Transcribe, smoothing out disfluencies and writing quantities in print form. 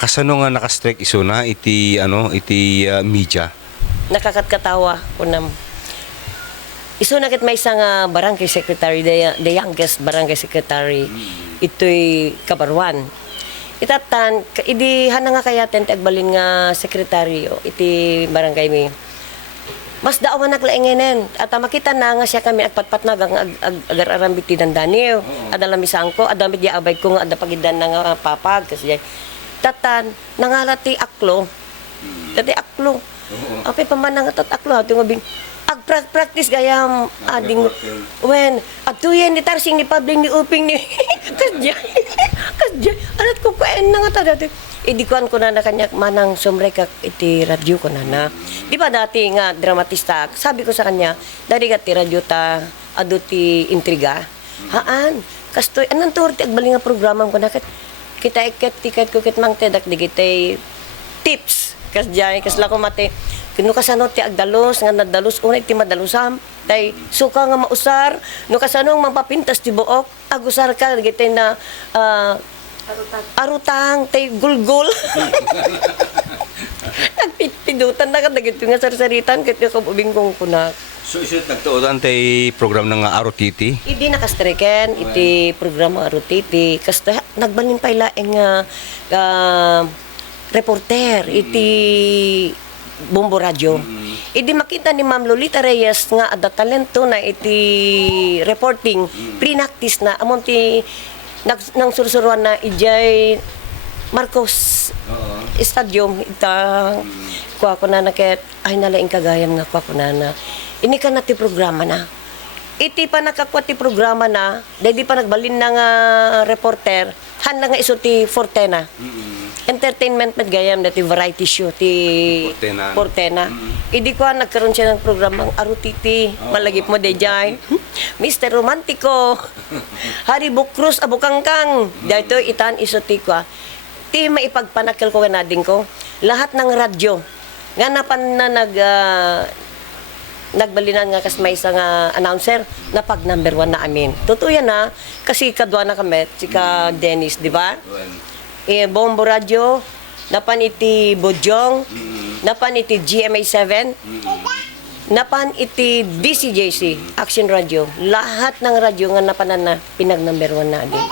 kasano nga nakastrike iso na iti media. Nakakatkatawa ko na iso na kit may isang barangay secretary, the youngest barangay secretary, ito'y Kabarwan. Itatan, idi hana nga kaya agbalin nga sekretaryo, iti barangay mi. Mas daawan naglaingenen, at makita na nga siya kami agpatpat na agar-arambit tinandaniw. Adalami sangko, adamit di abay ko nga adapagidan na nga papag. Kasi tatan, nangalati Aklo. Dati Aklo. Apay pamanang atat Aklo, ito nga bing, agpractice gayam ading when atuyen ni tarsing ni pabling ni uping ni kasya alat ko kaen na nga ta dati idikuan ko na kanya manang simrek iti radyo ko na di ba dati nga dramatista sabi ko sa kanya dari ti radyo ta adu ti intriga haan kastoy anang tur ti agbaling nga programa ko na kita iket ko kit mang tedak digitay tips kasjay kasla ko mate no kasano ti agdalos nga nadalos unay ti madalusam tay suka nga mausar no kasano mapapintas ti buok agusar ka gitay na arutang tay gulgul nagpipidutan na ka dagiti nga sarsaritan ket ko ubing kong kunak. So iso nagtuotan tay program ng ROTT? Idi nakastreken iti programa ROTT kasta nagbalin pa ilaeng nga reporter iti Bombo Radio. Idi makita ni Ma'am Lolita Reyes nga ada talento na iti reporting pre-practice na amon ti nagsursuruan na ijay Marcos Stadium ita kuha ko na naket ay nalaing kagayam nga kuha ko na ini ka na ti programa na iti pa nakakuha ti programa na dahil di pa nagbalin na nga reporter han nga iso ti Fortena entertainment med gayam dati variety show ti Fortena. Idi ko nagkaroon siya ng programang ROTT, malagip mo dejay. Mr. Romantico, Harry Bukros Abukangkang. Dito itan iso ti ko. Ti maipagpanakil ko kanading ko. Lahat ng radyo nga napan na nagbalinan nga kas may isang announcer na pag number 1 na amin. Totoo yan ha, kasi kadwa na kami, sika Dennis, di ba? Bombo Radio, napan iti Bojong, napan iti GMA7, napan iti DCJC, Action Radio. Lahat ng radyo nga napanan na pinag number 1 na din.